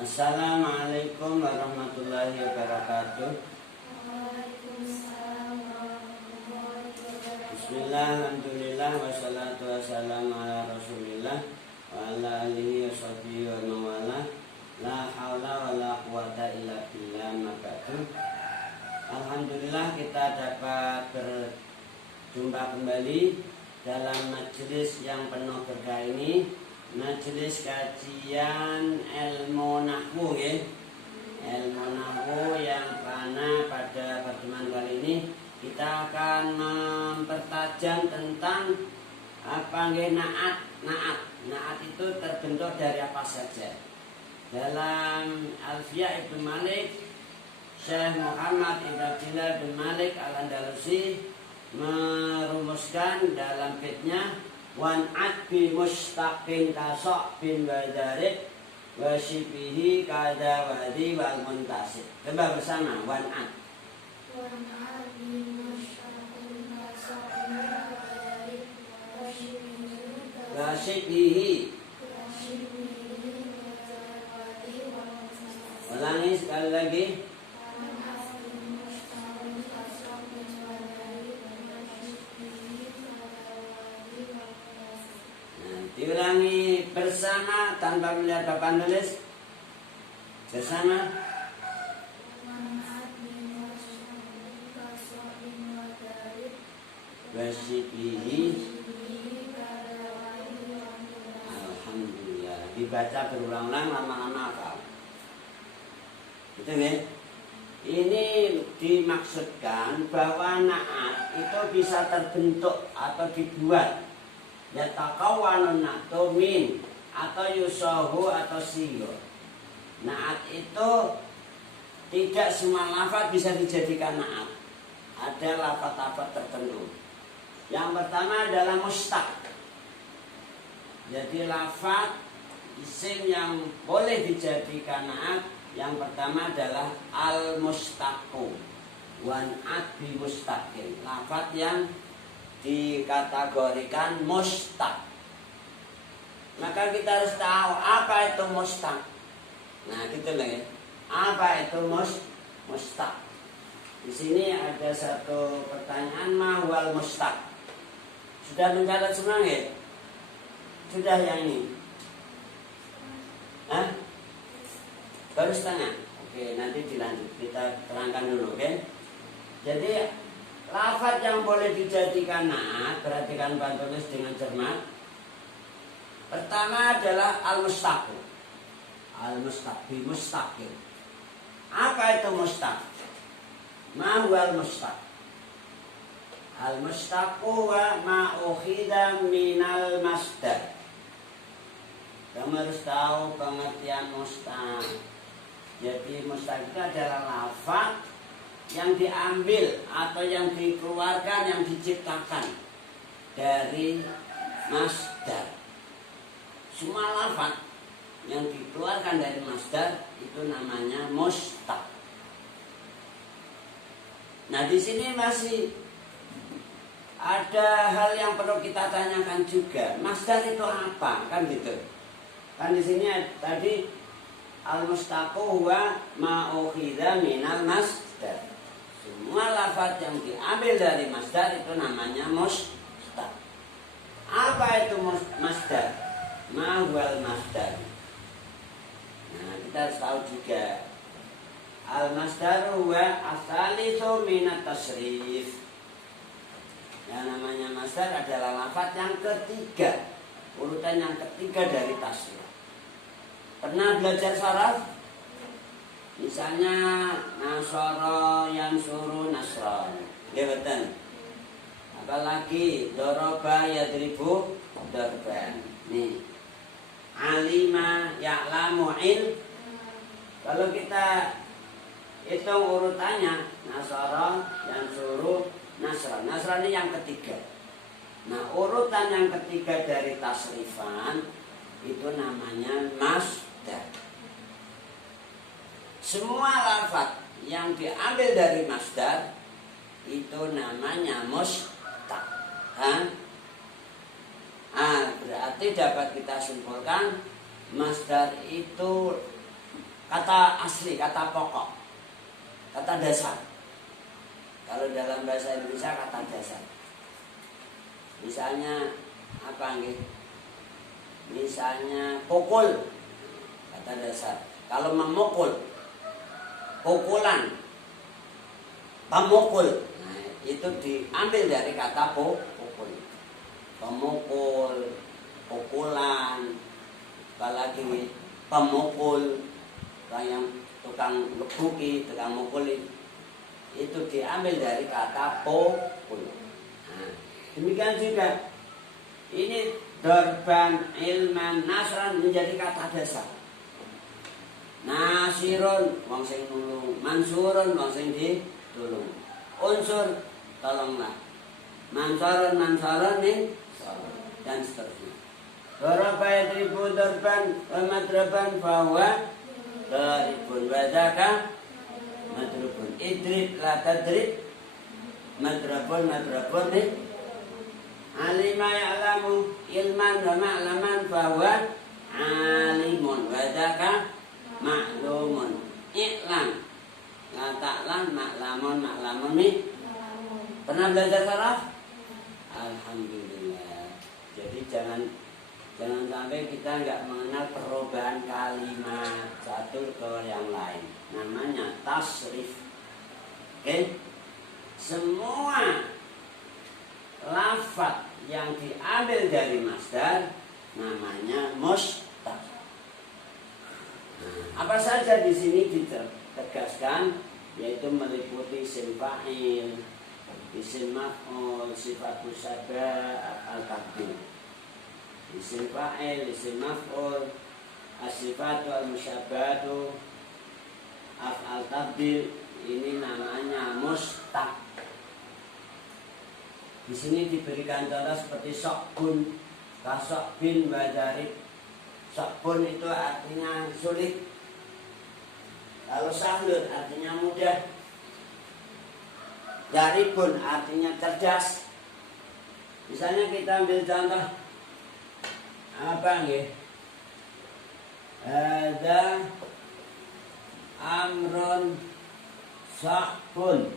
Assalamualaikum warahmatullahi wabarakatuh. Bismillah, alhamdulillah, wassalatu wassalamu ala rasulillah wa ala alihi wa sahbihi wa mawala. La hawla wa la quwata illa billah, mabadu. Alhamdulillah kita dapat berjumpa kembali dalam majelis yang penuh berkah ini, majelis kajian ilmu nahwu ya. Ilmu nahwu yang mana pada pertemuan kali ini kita akan mempertajam tentang apa nggih naat. Naat itu terbentuk dari apa saja. Dalam Alfiyah Ibnu Malik, Syekh Muhammad Ibn Abdillah bin Malik Al-Andalusi merumuskan dalam baitnya wan'at bi mustaqin kasok bin wadarik wa syibihi kada wadi wal muntasib. Coba bersama wan'at bi mustaqin kasok bin wadarik wa syibihi. Ulangi sekali lagi. Diulangi bersama tanpa melihat papan tulis. Bersama. Wasibihi. Alhamdulillah. Dibaca berulang-ulang lama-lama hafal. Gitu ya. Ini dimaksudkan bahwa naat itu bisa terbentuk atau dibuat. Yatakawwanun na'tu min atau yusahu atau siyo. Naat itu tidak semua lafaz bisa dijadikan naat. Ada lafaz-lafaz tertentu. Yang pertama adalah mustaq. Jadi lafaz isim yang boleh dijadikan naat yang pertama adalah al-mustaqu. Wan'at bi mustaqin. Lafaz yang dikategorikan mustaq. Maka kita harus tahu apa itu mustaq. Nah, gitu lah ya. Apa itu mustaq? Di sini ada satu pertanyaan, ma huwal mustaq? Sudah mencatat semua ya? Sudah yang ini? Hah? Baru setengah. Oke, nanti dilanjut. Kita terangkan dulu, oke? Jadi lafaz yang boleh dijadikan naat, perhatikan Pak tulis dengan cermat. Pertama adalah al-mustaqu. Al-mustaq bi mustaqil. Apa itu mustaq? Ma huwa al-mustaq? Al-mustaqu wa ma ukhida minal masdar. Kamu harus tahu pengertian mustaq. Jadi mustaq itu adalah lafaz yang diambil atau yang dikeluarkan, yang diciptakan dari masdar. Semua lafaz yang dikeluarkan dari masdar itu namanya mustaq. Nah, di sini masih ada hal yang perlu kita tanyakan juga. Masdar itu apa? Kan gitu. Kan di sini tadi al-mustaqu huwa ma ukhidha minal masdar. Semua lafaz yang diambil dari masdar itu namanya mustaq. Apa itu masdar? Ma huwal masdar. Nah, kita harus tahu juga al-masdar huwa asalisu minat tasrif. Yang namanya masdar adalah lafaz yang ketiga, urutan yang ketiga dari tasrif. Pernah belajar saraf? Misalnya nasara yang suruh nasron, ya betul. Apalagi doroba yadribu dorban. Nih, alima ya'lamu il. Kalau kita hitung urutannya, nasara yang suruh nasron. Nasron ini yang ketiga. Nah, urutan yang ketiga dari tasrifan itu namanya masdar. Semua lafaz yang diambil dari masdar itu namanya mustaq. Berarti dapat kita simpulkan masdar itu kata asli, kata pokok, kata dasar. Kalau dalam bahasa Indonesia kata dasar. Misalnya apa nggih? Misalnya pukul, kata dasar. Kalau memukul, pukulan, pemukul. Nah, itu diambil dari kata pukul. Pemukul, pukulan, apalagi pemukul, yang tukang ngebuki, tukang mukuli, itu diambil dari kata pukul. Nah, demikian juga ini dorban, ilman, nasran menjadi kata dasar. Nasirun wong sing nulung, mansurun wong sing ditulung. Unsur tolonglah. Mansurun nih dan seterusnya. Daraba yadribu darban wa madraban bahwa daribun wa dzaka madrubun. Idrib la tadrib madrabun nih. Alima ya'lamu ilman wa ma'laman bahwa alimun wa dzaka ma'lumun. Iklam la ta'lam ma'lamun nih. Pernah belajar saraf? Alhamdulillah. Jadi jangan sampai kita nggak mengenal perubahan kalimat satu ke yang lain. Namanya tasrif. Oke? Semua lafaz yang diambil dari masdar namanya mustaq. Apa saja di sini ditegaskan, yaitu meliputi isim fa'il, isim maf'ul, sifat musyabah, al-taqdir. Isim fa'il, isim maf'ul, as-sifatu al-musyabahatu, af'al taqdir, ini namanya mustaq. Di sini diberikan contoh seperti sokbun, kasokbin, wajarib. Sokbun itu artinya sulit. Kalau sahlun artinya mudah. Jaribun artinya cerdas. Misalnya kita ambil contoh apa nggih? Ada amrun sokbun.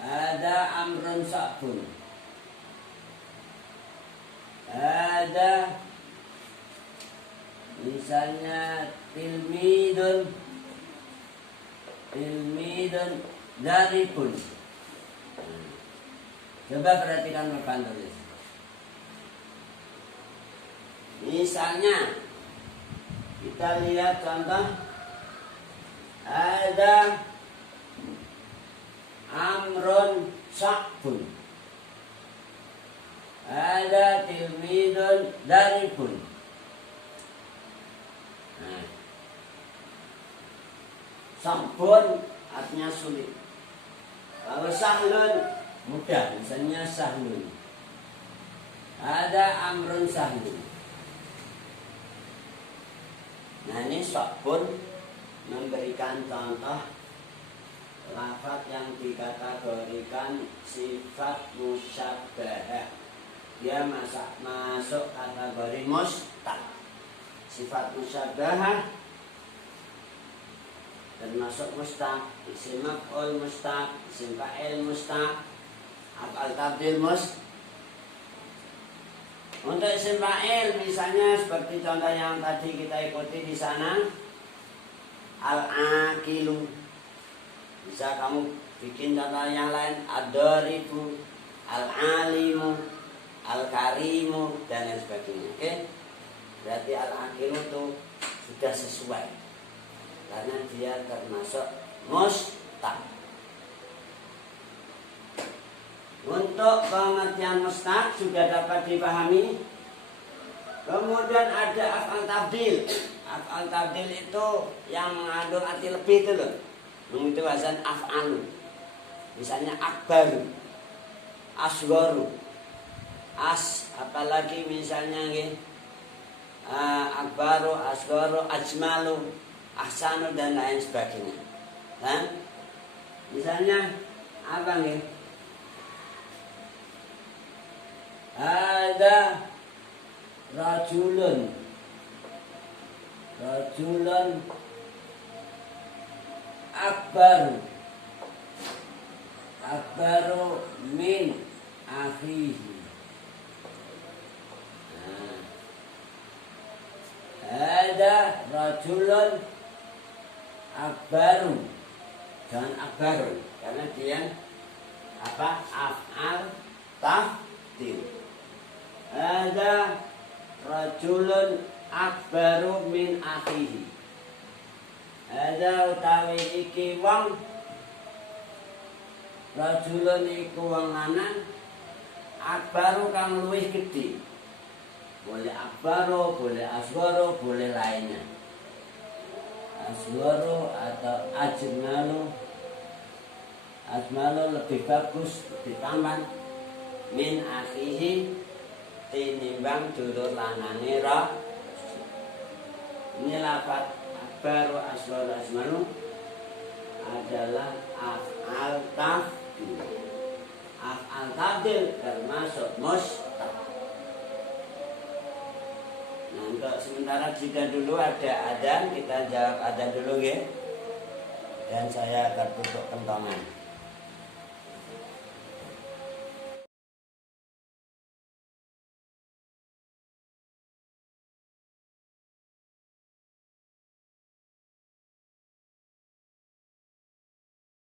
Ada amrun sokbun. Ada misalnya tilmidun daribun. Coba perhatikan papan tulis. Misalnya kita lihat contoh, ada amrun sa'bun, ada tilmidun daribun. Nah, sa'bun artinya sulit. Kalau sahlun mudah, misalnya sahlun. Ada amrun sahlun. Nah, ini sa'bun memberikan contoh lafaz yang dikategorikan sifat musyabahah. Dia masuk kategori mustaq. Sifat musyabahah termasuk mustaq, isim maf'ul mustaq, isim fa'il mustaq, af'al tafdhil mustaq. Untuk isim fa'il misalnya seperti contoh yang tadi kita ikuti di sana, al-aqilu. Bisa kamu bikin contoh yang lain, ad-daribu, al-alimu, al-karimu dan lain sebagainya. Oke? Berarti al-aqilu itu sudah sesuai karena dia termasuk mustaq. Untuk pengertian mustaq sudah dapat dipahami. Kemudian ada af'al tafdhil. Af'al tafdhil itu yang mengandung arti lebih itu loh. Itu wazan af'al. Misalnya akbaru, asgharu, apalagi misalnya nggih akbaru, asgharu, ajmalu, ahsanu dan lain sebagainya. Nah, misalnya apa nih? Ada rajulun. rajulun akbaru min akhihi. Ada rajulun akbaru, jangan akbaru karena dia af'al tafdil. Ada rajulun akbaru min akhihi. Ada utawi iki wong, rajulun iku wong lanang akbaru kang luwih gedhe. Boleh akbaro, boleh asgoro, boleh lainnya. Asgoro atau ajmalu. Asmalu lebih bagus, lebih tampan. Min akhihi tinimbang dulur lanange ra. Ini lafaz akbaru, asgoro, asmalu adalah af'al tafdil. Af'al tafdil termasuk mustaq. Nah, untuk sementara jika dulu ada adzan, kita jawab adzan dulu ya. Dan saya akan tutup kentongan.